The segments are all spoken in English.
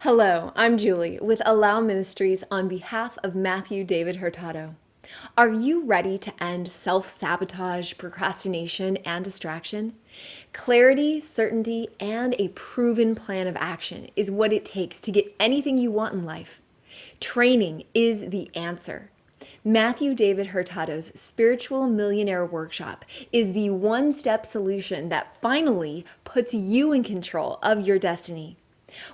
Hello, I'm Julie with Allow Ministries on behalf of Matthew David Hurtado. Are you ready to end self-sabotage, procrastination, and distraction? Clarity, certainty, and a proven plan of action is what it takes to get anything you want in life. Training is the answer. Matthew David Hurtado's Spiritual Millionaire Workshop is the one-step solution that finally puts you in control of your destiny.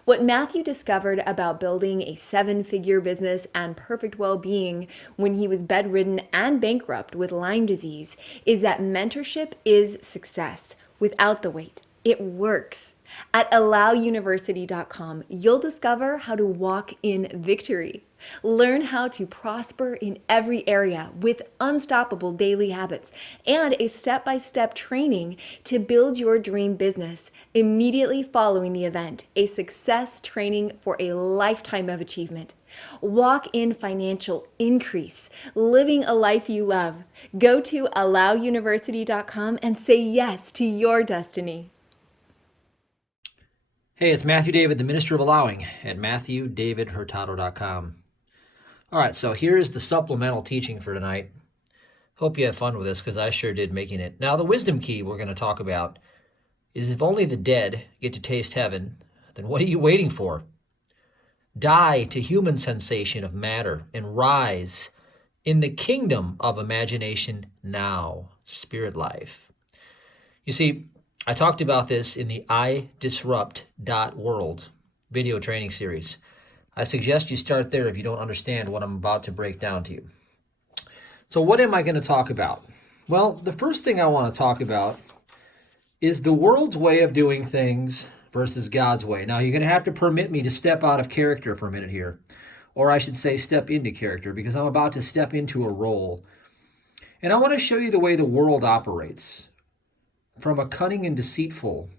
What Matthew discovered about building a seven-figure business and perfect well-being when he was bedridden and bankrupt with Lyme disease is that mentorship is success without the wait. It works. At allowuniversity.com, you'll discover how to walk in victory. Learn how to prosper in every area with unstoppable daily habits and a step-by-step training to build your dream business immediately following the event, a success training for a lifetime of achievement. Walk in financial increase, living a life you love. Go to allowuniversity.com and say yes to your destiny. Hey, it's Matthew David, the Minister of Allowing at MatthewDavidHurtado.com. All right, so here is the supplemental teaching for tonight. Hope you have fun with this because I sure did making it. Now, the wisdom key we're going to talk about is if only the dead get to taste heaven, then what are you waiting for? Die to human sensation of matter and rise in the kingdom of imagination now, spirit life. You see, I talked about this in the idisrupt.world video training series. I suggest you start there if you don't understand what I'm about to break down to you. So what am I going to talk about? Well, the first thing I want to talk about is the world's way of doing things versus God's way. Now, you're going to have to permit me to step out of character for a minute here, or I should say step into character, because I'm about to step into a role. And I want to show you the way the world operates from a cunning and deceitful,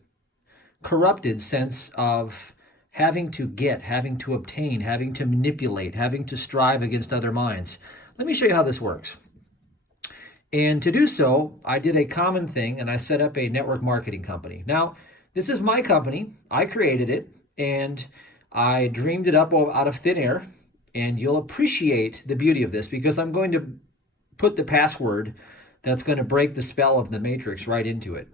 corrupted sense of having to get, having to obtain, having to manipulate, having to strive against other minds. Let me show you how this works. And to do so, I did a common thing and I set up a network marketing company. Now, this is my company. I created it and I dreamed it up out of thin air. And you'll appreciate the beauty of this because I'm going to put the password that's going to break the spell of the matrix right into it.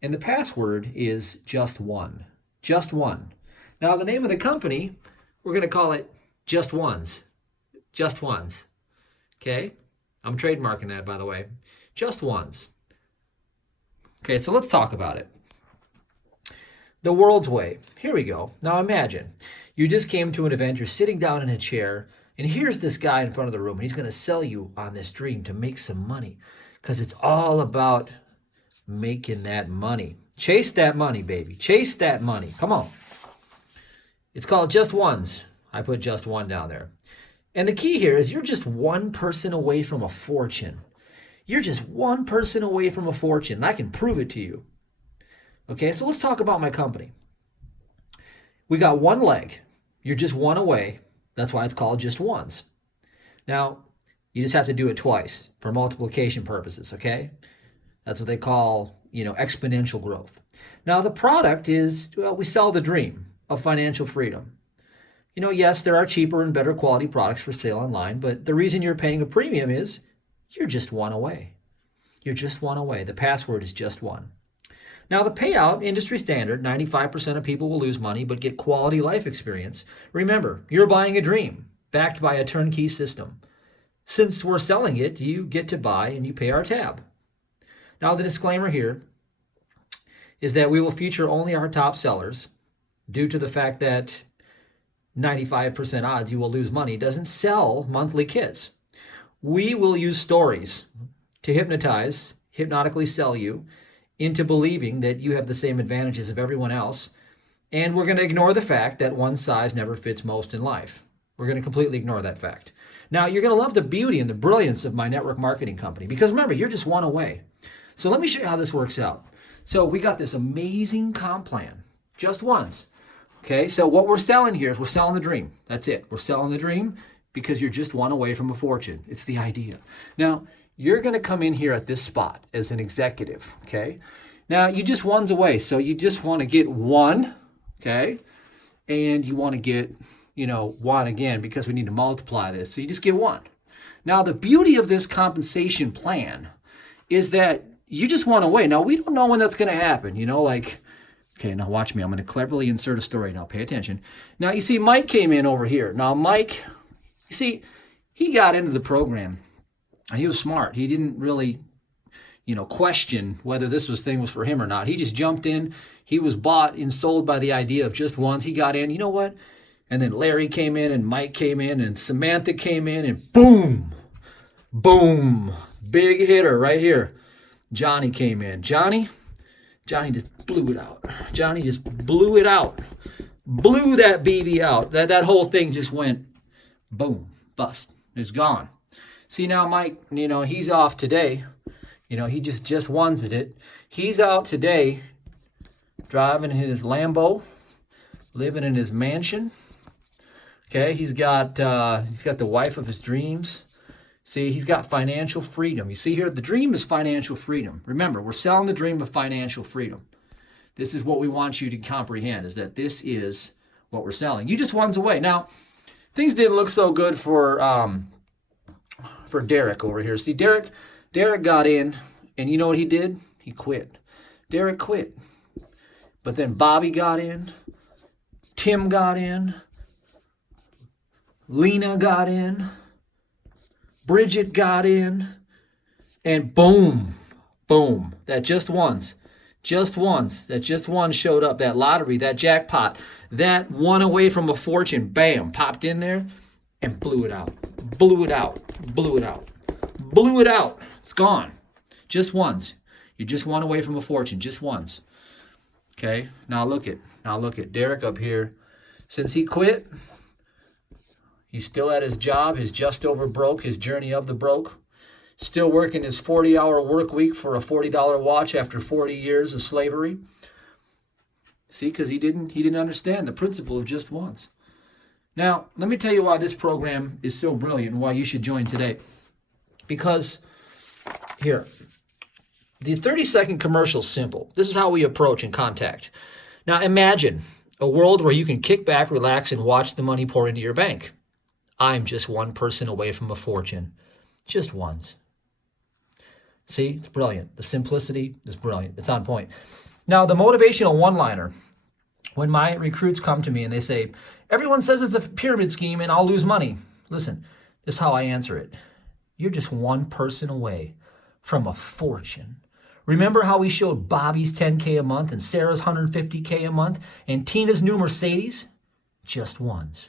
And the password is just one. Just one. Now, the name of the company, we're going to call it Just Ones. Just Ones. Okay? I'm trademarking that, by the way. Just Ones. Okay, so let's talk about it. The world's way. Here we go. Now imagine, you just came to an event, you're sitting down in a chair, and here's this guy in front of the room, and he's going to sell you on this dream to make some money, because it's all about making that money. Chase that money, baby. Chase that money. Come on. It's called Just Ones. I put just one down there. And the key here is you're just one person away from a fortune. You're just one person away from a fortune. And I can prove it to you. Okay, so let's talk about my company. We got one leg. You're just one away. That's why it's called Just Ones. Now, you just have to do it twice for multiplication purposes, okay? That's what they call, exponential growth. Now, the product is, well, we sell the dream of financial freedom. Yes, there are cheaper and better quality products for sale online, but the reason you're paying a premium is you're just one away. You're just one away. The password is just one. Now, the payout, industry standard, 95% of people will lose money but get quality life experience. Remember, you're buying a dream backed by a turnkey system. Since we're selling it, you get to buy and you pay our tab. Now, the disclaimer here is that we will feature only our top sellers due to the fact that 95% odds you will lose money doesn't sell monthly kits. We will use stories to hypnotically sell you into believing that you have the same advantages of everyone else. And we're going to ignore the fact that one size never fits most in life. We're going to completely ignore that fact. Now, you're going to love the beauty and the brilliance of my network marketing company because remember, you're just one away. So let me show you how this works out. So we got this amazing comp plan, just once. Okay, so what we're selling here is we're selling the dream. That's it. We're selling the dream because you're just one away from a fortune. It's the idea. Now, you're going to come in here at this spot as an executive, okay? Now, you just one's away, so you just want to get one, okay? and you want to get, one again because we need to multiply this. So you just get one. Now, the beauty of this compensation plan is that you just want to wait. Now, we don't know when that's going to happen. Okay, now watch me. I'm going to cleverly insert a story. Now, pay attention. Now, you see, Mike came in over here. Now, Mike, you see, he got into the program, and he was smart. He didn't really, question whether this thing was for him or not. He just jumped in. He was bought and sold by the idea of just once. He got in. You know what? And then Larry came in, and Mike came in, and Samantha came in, and boom, boom, big hitter right here. Johnny came in. Johnny just blew it out. Johnny just blew it out. Blew that BB out. That whole thing just went boom, bust. It's gone. See, now Mike, he's off today. He just one's it. He's out today driving in his Lambo, living in his mansion. Okay, he's got the wife of his dreams. See, he's got financial freedom. You see here, the dream is financial freedom. Remember, we're selling the dream of financial freedom. This is what we want you to comprehend, is that this is what we're selling. You just one's away. Now, things didn't look so good for Derek over here. See, Derek got in, and you know what he did? He quit. Derek quit. But then Bobby got in. Tim got in. Lena got in. Bridget got in, and boom, boom, that just once, that just one showed up, that lottery, that jackpot, that one away from a fortune, bam, popped in there and blew it out. It's gone. Just once. You're just one away from a fortune, just once. Okay, now look at Derek up here. Since he quit, he's still at his job, his just over broke, his journey of the broke. Still working his 40-hour work week for a $40 watch after 40 years of slavery. See, because he didn't understand the principle of just once. Now, let me tell you why this program is so brilliant and why you should join today. Because, here, the 30-second commercial is simple. This is how we approach and contact. Now, imagine a world where you can kick back, relax, and watch the money pour into your bank. I'm just one person away from a fortune. Just once. See, it's brilliant. The simplicity is brilliant. It's on point. Now, the motivational one-liner, when my recruits come to me and they say, everyone says it's a pyramid scheme and I'll lose money. Listen, this is how I answer it. You're just one person away from a fortune. Remember how we showed Bobby's 10K a month and Sarah's 150K a month and Tina's new Mercedes? Just once.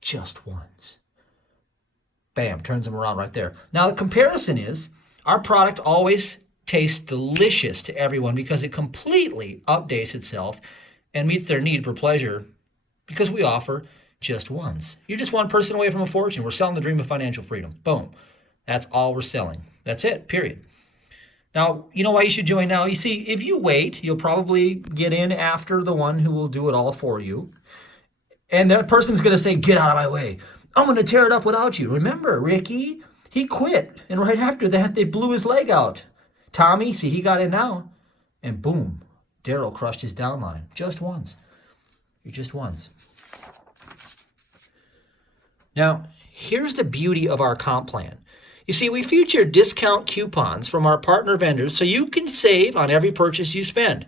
Just once. Bam, turns them around right there. Now, the comparison is our product always tastes delicious to everyone because it completely updates itself and meets their need for pleasure because we offer just once. You're just one person away from a fortune. We're selling the dream of financial freedom. Boom. That's all we're selling. That's it, period. Now, you know why you should join now? You see, if you wait, you'll probably get in after the one who will do it all for you. And that person's going to say, get out of my way. I'm going to tear it up without you. Remember, Ricky, he quit. And right after that, they blew his leg out. Tommy, see, he got in now. And boom, Daryl crushed his downline. Just once. You're just once. Now, here's the beauty of our comp plan. You see, we feature discount coupons from our partner vendors so you can save on every purchase you spend.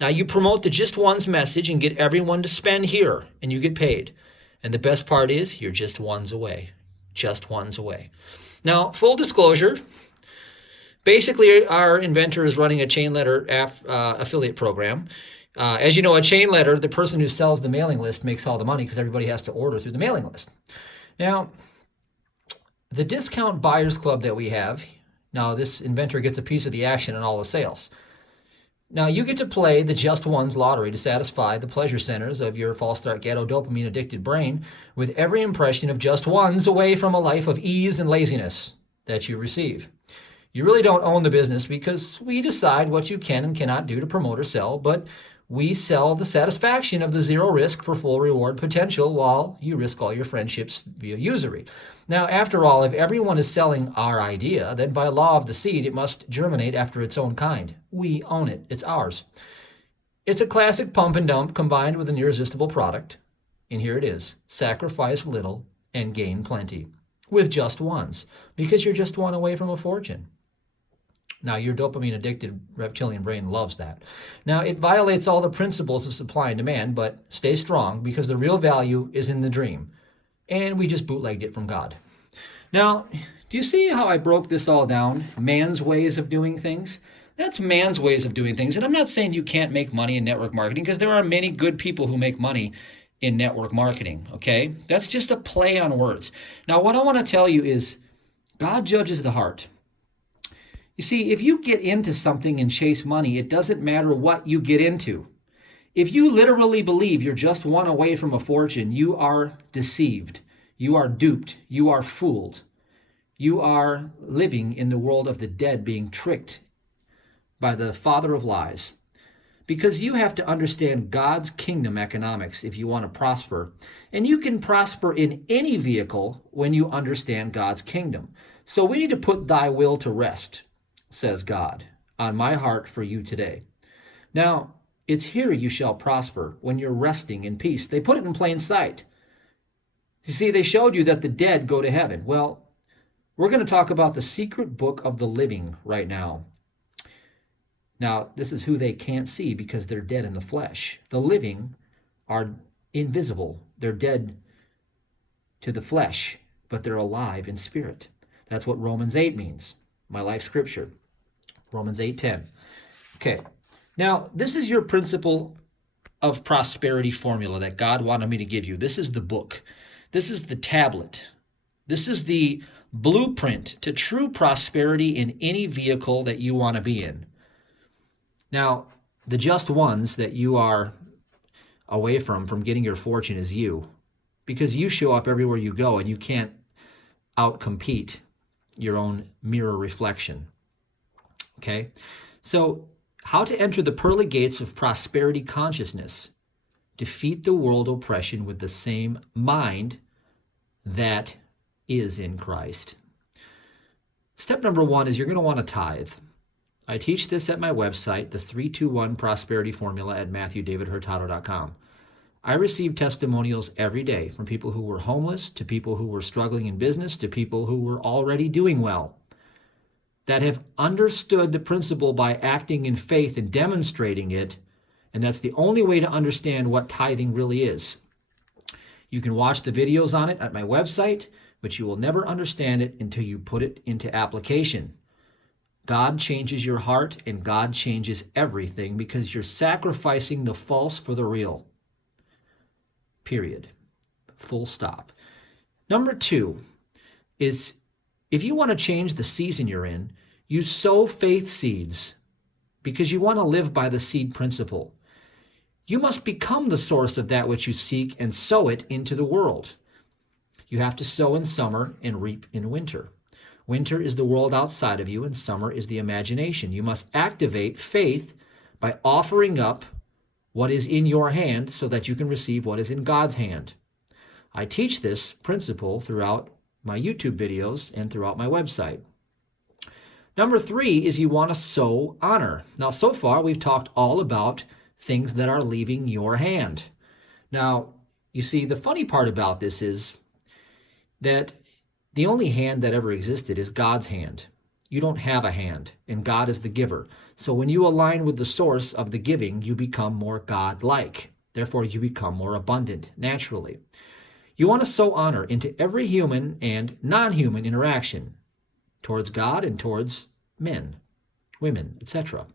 Now, you promote the Just Ones message and get everyone to spend here, and you get paid. And the best part is you're just ones away. Just ones away. Now, full disclosure, basically our inventor is running a chain letter affiliate program. As you know, a chain letter, the person who sells the mailing list makes all the money because everybody has to order through the mailing list. Now, the discount buyers club that we have, now this inventor gets a piece of the action in all the sales. Now, you get to play the Just Ones lottery to satisfy the pleasure centers of your false start ghetto dopamine addicted brain with every impression of Just Ones away from a life of ease and laziness that you receive. You really don't own the business because we decide what you can and cannot do to promote or sell, but we sell the satisfaction of the zero risk for full reward potential while you risk all your friendships via usury. Now, after all, if everyone is selling our idea, then by law of the seed, it must germinate after its own kind. We own it. It's ours. It's a classic pump and dump combined with an irresistible product. And here it is, sacrifice little and gain plenty with just ones, because you're just one away from a fortune. Now, your dopamine-addicted reptilian brain loves that. Now, it violates all the principles of supply and demand, but stay strong, because the real value is in the dream. And we just bootlegged it from God. Now, do you see how I broke this all down? Man's ways of doing things? That's man's ways of doing things. And I'm not saying you can't make money in network marketing, because there are many good people who make money in network marketing, okay? That's just a play on words. Now, what I want to tell you is God judges the heart. You see, if you get into something and chase money, it doesn't matter what you get into. If you literally believe you're just one away from a fortune, you are deceived. You are duped. You are fooled. You are living in the world of the dead, being tricked by the father of lies. Because you have to understand God's kingdom economics if you want to prosper. And you can prosper in any vehicle when you understand God's kingdom. So we need to put thy will to rest, says God, on my heart for you today. Now, it's here you shall prosper when you're resting in peace. They put it in plain sight. You see, they showed you that the dead go to heaven. Well, we're going to talk about the secret book of the living right now. Now, this is who they can't see because they're dead in the flesh. The living are invisible. They're dead to the flesh, but they're alive in spirit. That's what Romans 8 means, my life scripture. Romans 8:10. Okay, now this is your principle of prosperity formula that God wanted me to give you. This is the book. This is the tablet. This is the blueprint to true prosperity in any vehicle that you want to be in. Now, the just ones that you are away from getting your fortune is you, because you show up everywhere you go and you can't outcompete your own mirror reflection. Okay? So, how to enter the pearly gates of prosperity consciousness. Defeat the world oppression with the same mind that is in Christ. Step number 1 is you're going to want to tithe. I teach this at my website, the 321 Prosperity Formula at MatthewDavidHurtado.com. I receive testimonials every day from people who were homeless, to people who were struggling in business, to people who were already doing well, that have understood the principle by acting in faith and demonstrating it, and that's the only way to understand what tithing really is. You can watch the videos on it at my website, but you will never understand it until you put it into application. God changes your heart, and God changes everything, because you're sacrificing the false for the real. Period. Full stop. Number 2 is, if you want to change the season you're in, you sow faith seeds, because you want to live by the seed principle. You must become the source of that which you seek and sow it into the world. You have to sow in summer and reap in winter. Winter is the world outside of you, and summer is the imagination. You must activate faith by offering up what is in your hand so that you can receive what is in God's hand. I teach this principle throughout my YouTube videos and throughout my website. Number 3 is you want to sow honor. Now, so far, we've talked all about things that are leaving your hand. Now, you see, the funny part about this is that the only hand that ever existed is God's hand. You don't have a hand, and God is the giver. So when you align with the source of the giving, you become more God-like. Therefore, you become more abundant naturally. You want to sow honor into every human and non-human interaction towards God and towards men, women, etc.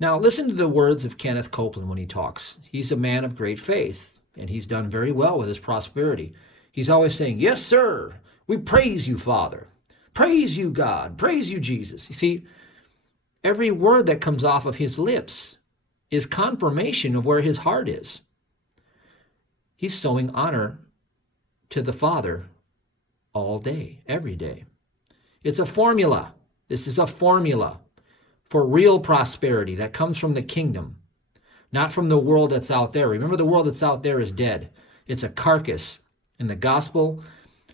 Now, listen to the words of Kenneth Copeland when he talks. He's a man of great faith, and he's done very well with his prosperity. He's always saying, yes, sir, we praise you, Father. Praise you, God. Praise you, Jesus. You see, every word that comes off of his lips is confirmation of where his heart is. He's sowing honor to the Father all day, every day. It's a formula. This is a formula for real prosperity that comes from the kingdom, not from the world that's out there. Remember, the world that's out there is dead. It's a carcass. In the Gospel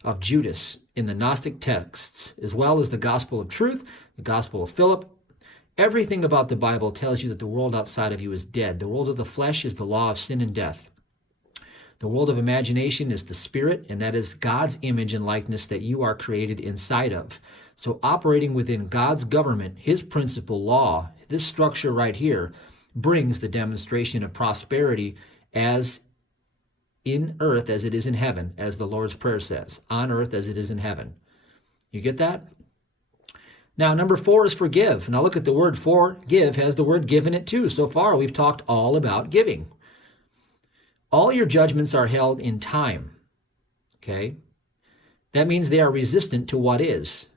of Judas, in the Gnostic texts, as well as the Gospel of Truth, the Gospel of Philip, everything about the Bible tells you that the world outside of you is dead. The world of the flesh is the law of sin and death. The world of imagination is the spirit, and that is God's image and likeness that you are created inside of. So operating within God's government, his principle law, this structure right here, brings the demonstration of prosperity as in earth as it is in heaven, as the Lord's Prayer says, on earth as it is in heaven. You get that? Now, number 4 is forgive. Now look at the word forgive has the word give in it too. So far, we've talked all about giving. All your judgments are held in time, okay? That means they are resistant to what is.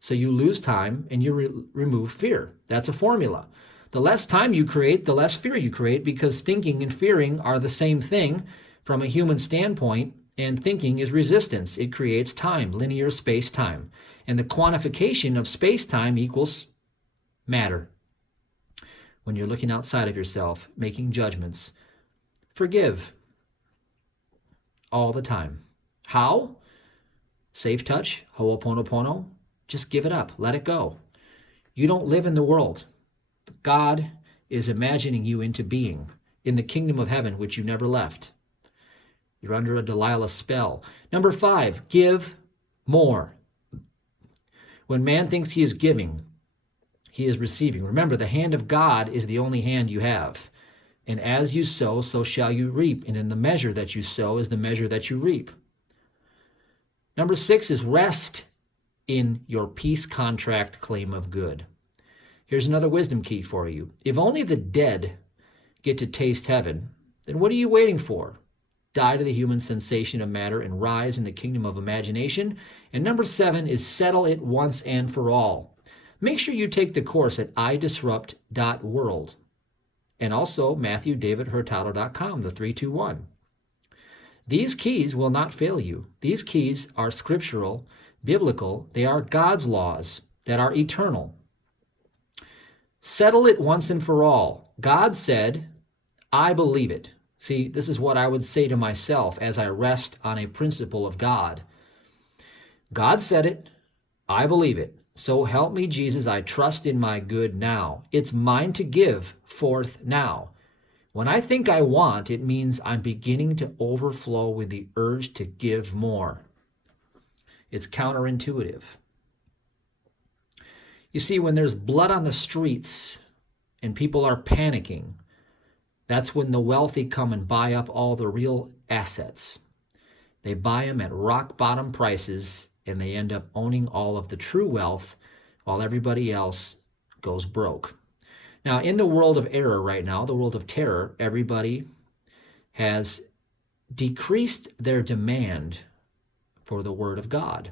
So you lose time and you remove fear. That's a formula. The less time you create, the less fear you create, because thinking and fearing are the same thing from a human standpoint, and thinking is resistance. It creates time, linear space-time. And the quantification of space-time equals matter. When you're looking outside of yourself, making judgments, forgive all the time. How? Safe touch, ho'oponopono. Just give it up. Let it go. You don't live in the world. God is imagining you into being in the kingdom of heaven, which you never left. You're under a Delilah spell. Number 5, give more. When man thinks he is giving, he is receiving. Remember, the hand of God is the only hand you have. And as you sow, so shall you reap. And in the measure that you sow is the measure that you reap. Number 6 is rest in your peace contract claim of good. Here's another wisdom key for you. If only the dead get to taste heaven, then what are you waiting for? Die to the human sensation of matter and rise in the kingdom of imagination. And number 7 is settle it once and for all. Make sure you take the course at idisrupt.world and also MatthewDavidHurtado.com, the 321. These keys will not fail you. These keys are scriptural, biblical. They are God's laws that are eternal. Settle it once and for all. God said, I believe it. See, this is what I would say to myself as I rest on a principle of God. God said it. I believe it. So help me, Jesus. I trust in my good now. It's mine to give forth now. When I think I want, it means I'm beginning to overflow with the urge to give more. It's counterintuitive. You see, when there's blood on the streets and people are panicking, that's when the wealthy come and buy up all the real assets. They buy them at rock bottom prices, and they end up owning all of the true wealth while everybody else goes broke. Now, in the world of error right now, the world of terror, everybody has decreased their demand for the word of God.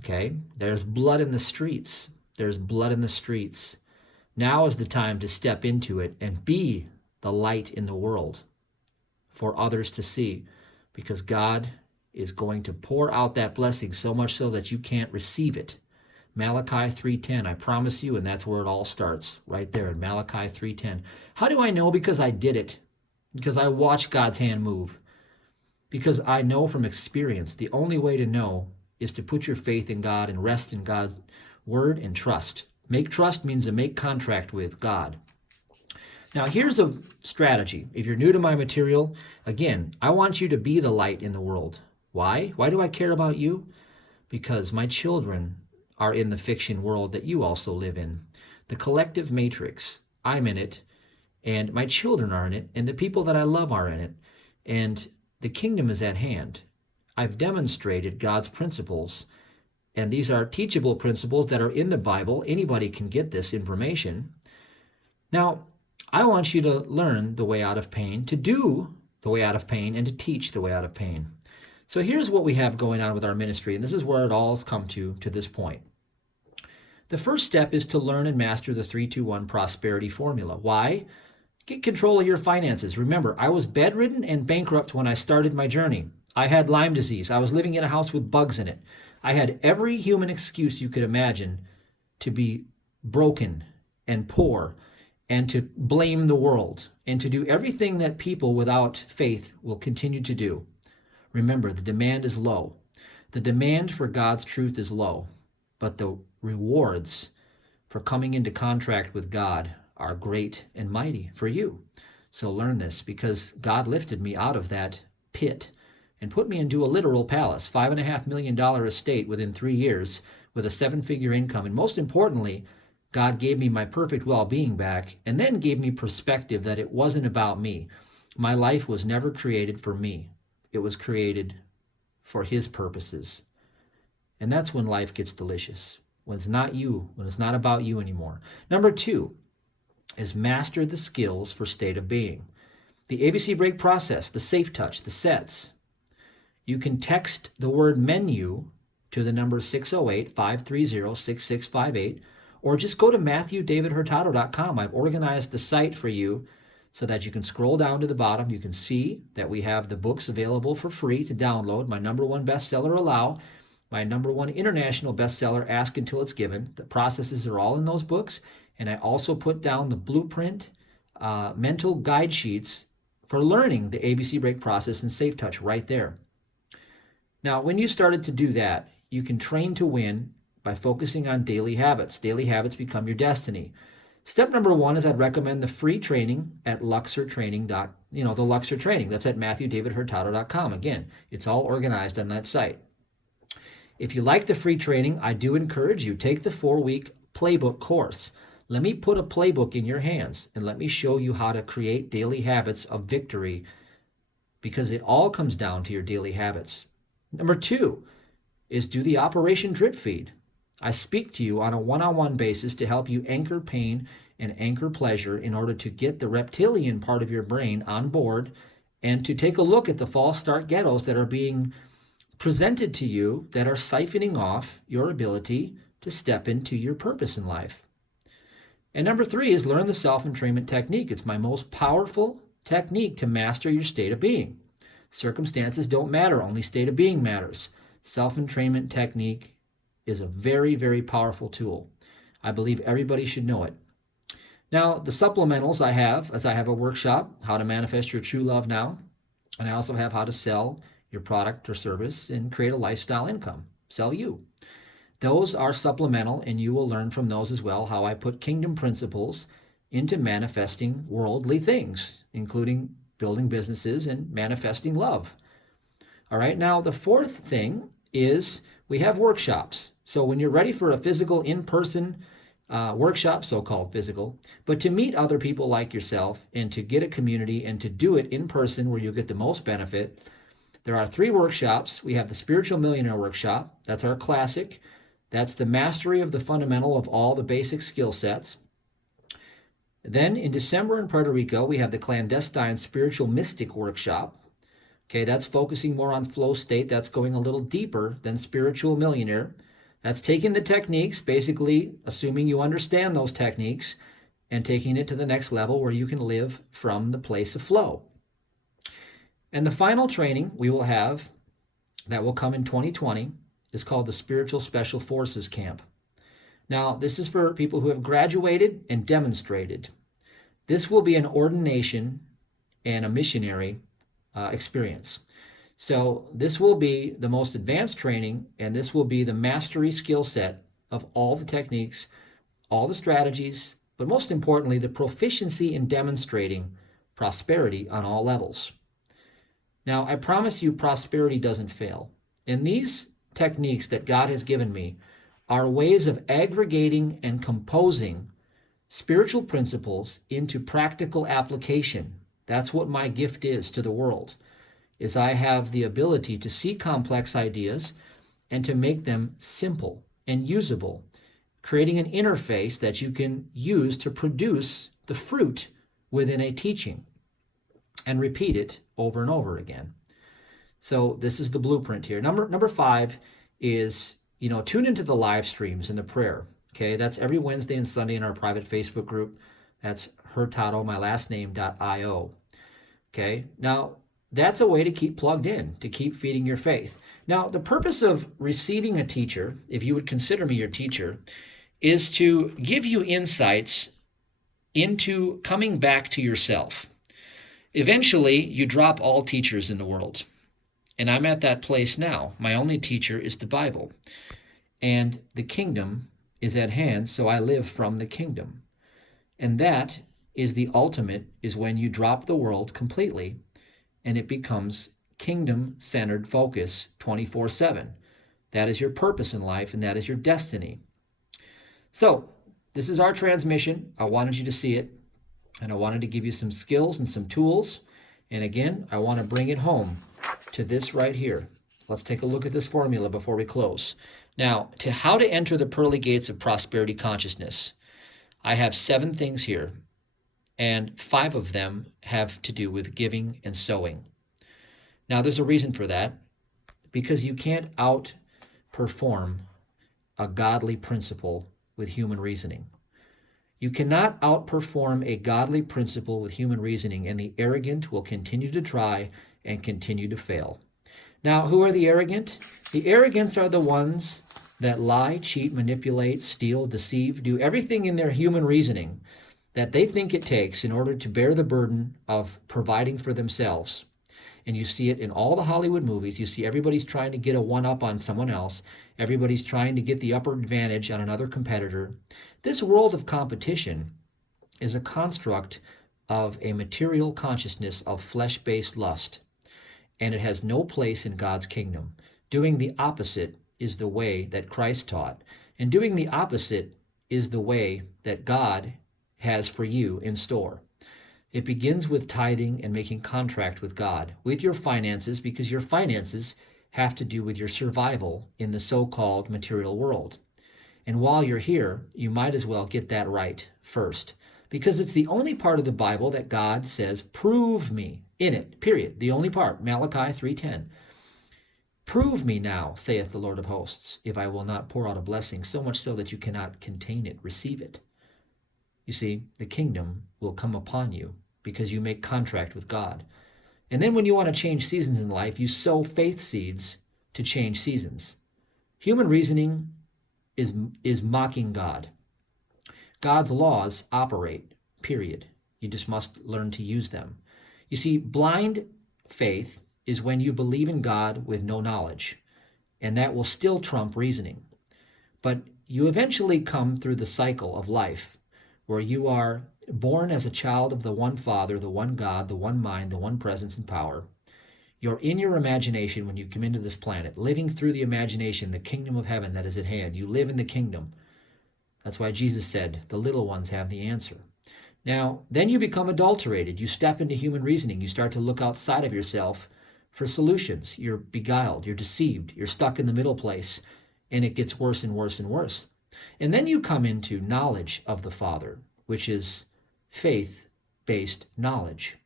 Okay, there's blood in the streets. There's blood in the streets. Now is the time to step into it and be the light in the world for others to see, because God is going to pour out that blessing so much so that you can't receive it. Malachi 3:10, I promise you, and that's where it all starts, right there in Malachi 3:10. How do I know? Because I did it. Because I watched God's hand move. Because I know from experience, the only way to know is to put your faith in God and rest in God's word and trust. Make trust means to make contract with God. Now, here's a strategy. If you're new to my material, again, I want you to be the light in the world. Why? Why do I care about you? Because my children are in the fiction world that you also live in. The collective matrix. I'm in it, and my children are in it, and the people that I love are in it, and the kingdom is at hand. I've demonstrated God's principles, and these are teachable principles that are in the Bible. Anybody can get this information. Now, I want you to learn the way out of pain, to do the way out of pain, and to teach the way out of pain. So here's what we have going on with our ministry, and this is where it all has come to this point. The first step is to learn and master the 3-2-1 prosperity formula. Why? Get control of your finances. Remember, I was bedridden and bankrupt when I started my journey. I had Lyme disease. I was living in a house with bugs in it. I had every human excuse you could imagine to be broken and poor and to blame the world and to do everything that people without faith will continue to do. Remember, the demand is low. The demand for God's truth is low, but the rewards for coming into contract with God are great and mighty for you. So learn this, because God lifted me out of that pit and put me into a literal palace, $5.5 million estate within 3 years with a 7-figure income. And most importantly, God gave me my perfect well-being back, and then gave me perspective that it wasn't about me. My life was never created for me. It was created for His purposes. And that's when life gets delicious, when it's not you, when it's not about you anymore. Number 2 is master the skills for state of being. The ABC break process, the safe touch, the sets. You can text the word menu to the number 608-530-6658, or just go to MatthewDavidHurtado.com. I've organized the site for you so that you can scroll down to the bottom. You can see that we have the books available for free to download. My #1 bestseller, Allow. My #1 international bestseller, Ask Until It's Given. The processes are all in those books. And I also put down the blueprint mental guide sheets for learning the ABC break process and safe touch right there. Now, when you started to do that, you can train to win by focusing on daily habits. Daily habits become your destiny. Step number 1 is I'd recommend the free training at Luxor Training. The Luxor Training. That's at MatthewDavidHurtado.com. Again, it's all organized on that site. If you like the free training, I do encourage you, take the 4-week playbook course. Let me put a playbook in your hands and let me show you how to create daily habits of victory, because it all comes down to your daily habits. Number 2 is do the Operation Drip Feed. I speak to you on a one-on-one basis to help you anchor pain and anchor pleasure in order to get the reptilian part of your brain on board and to take a look at the false start ghettos that are being presented to you that are siphoning off your ability to step into your purpose in life. And number 3 is learn the self-entrainment technique. It's my most powerful technique to master your state of being. Circumstances don't matter, only state of being matters. Self-entrainment technique is a very, very powerful tool. I believe everybody should know it. Now, the supplementals I have a workshop, How to Manifest Your True Love Now, and I also have How to Sell Your Product or Service and Create a Lifestyle Income. Sell you. Those are supplemental, and you will learn from those as well how I put kingdom principles into manifesting worldly things, including building businesses and manifesting love. All right, now the 4th thing is we have workshops. So when you're ready for a physical in-person workshop, so-called physical, but to meet other people like yourself and to get a community and to do it in person where you get the most benefit, there are 3 workshops. We have the Spiritual Millionaire Workshop. That's our classic. That's the mastery of the fundamental of all the basic skill sets. Then in December in Puerto Rico, we have the Clandestine Spiritual Mystic Workshop. Okay, that's focusing more on flow state. That's going a little deeper than Spiritual Millionaire. That's taking the techniques, basically assuming you understand those techniques, and taking it to the next level where you can live from the place of flow. And the final training we will have that will come in 2020 is called the Spiritual Special Forces Camp. Now, this is for people who have graduated and demonstrated. This will be an ordination and a missionary experience. So this will be the most advanced training, and this will be the mastery skill set of all the techniques, all the strategies, but most importantly, the proficiency in demonstrating prosperity on all levels. Now, I promise you prosperity doesn't fail. And these techniques that God has given me are ways of aggregating and composing spiritual principles into practical application. That's what my gift is to the world, is I have the ability to see complex ideas and to make them simple and usable, creating an interface that you can use to produce the fruit within a teaching and repeat it over and over again. So this is the blueprint here. Number 5 is, tune into the live streams and the prayer. Okay, that's every Wednesday and Sunday in our private Facebook group. That's Hurtado, my last name.io. Okay, now that's a way to keep plugged in, to keep feeding your faith. Now, the purpose of receiving a teacher, if you would consider me your teacher, is to give you insights into coming back to yourself. Eventually, you drop all teachers in the world. And I'm at that place now. My only teacher is the Bible. And the kingdom is at hand, so I live from the kingdom. And that is the ultimate, is when you drop the world completely and it becomes kingdom-centered focus 24/7. That is your purpose in life, and that is your destiny. So this is our transmission. I wanted you to see it, and I wanted to give you some skills and some tools. And again, I want to bring it home to this right here. Let's take a look at this formula before we close. Now, to how to enter the pearly gates of prosperity consciousness, I have 7 things here, and 5 of them have to do with giving and sowing. Now, there's a reason for that, because you can't outperform a godly principle with human reasoning. You cannot outperform a godly principle with human reasoning, and the arrogant will continue to try and continue to fail. Now, who are the arrogant? The arrogants are the ones that lie, cheat, manipulate, steal, deceive, do everything in their human reasoning that they think it takes in order to bear the burden of providing for themselves. And you see it in all the Hollywood movies. You see everybody's trying to get a one-up on someone else. Everybody's trying to get the upper advantage on another competitor. This world of competition is a construct of a material consciousness of flesh-based lust, and it has no place in God's kingdom. Doing the opposite is the way that Christ taught, and doing the opposite is the way that God has for you in store. It begins with tithing and making contract with God, with your finances, because your finances have to do with your survival in the so-called material world. And while you're here, you might as well get that right first, because it's the only part of the Bible that God says, prove me in it, period. The only part, Malachi 3:10. Prove me now, saith the Lord of hosts, if I will not pour out a blessing, so much so that you cannot contain it, receive it. You see, the kingdom will come upon you because you make contract with God. And then when you want to change seasons in life, you sow faith seeds to change seasons. Human reasoning is mocking God. God's laws operate, period. You just must learn to use them. You see, blind faith is when you believe in God with no knowledge, and that will still trump reasoning. But you eventually come through the cycle of life where you are born as a child of the one Father, the one God, the one mind, the one presence and power. You're in your imagination when you come into this planet, living through the imagination, the kingdom of heaven that is at hand. You live in the kingdom. That's why Jesus said, the little ones have the answer. Now, then you become adulterated. You step into human reasoning. You start to look outside of yourself for solutions. You're beguiled. You're deceived. You're stuck in the middle place, and it gets worse and worse and worse. And then you come into knowledge of the Father, which is faith-based knowledge.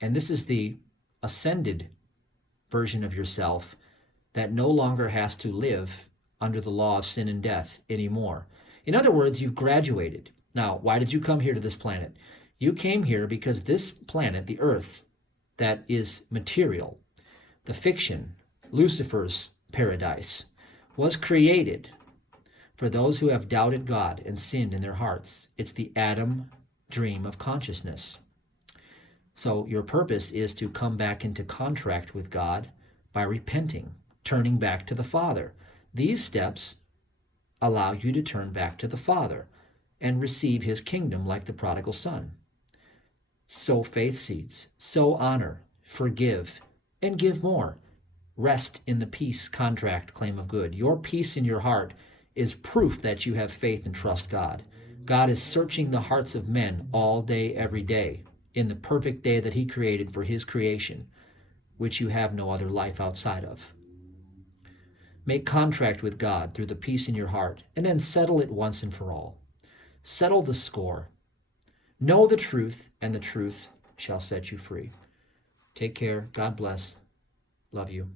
And this is the ascended version of yourself that no longer has to live under the law of sin and death anymore. In other words, you've graduated. Now, why did you come here to this planet? You came here because this planet, the earth, that is material, the fiction, Lucifer's paradise, was created for those who have doubted God and sinned in their hearts. It's the Adam dream of consciousness. So your purpose is to come back into contract with God by repenting, turning back to the Father. These steps allow you to turn back to the Father and receive his kingdom like the prodigal son. Sow faith seeds, sow honor, forgive, and give more. Rest in the peace contract claim of good. Your peace in your heart is proof that you have faith and trust God. God is searching the hearts of men all day, every day, in the perfect day that he created for his creation, which you have no other life outside of. Make contract with God through the peace in your heart, and then settle it once and for all. Settle the score. Know the truth, and the truth shall set you free. Take care. God bless. Love you.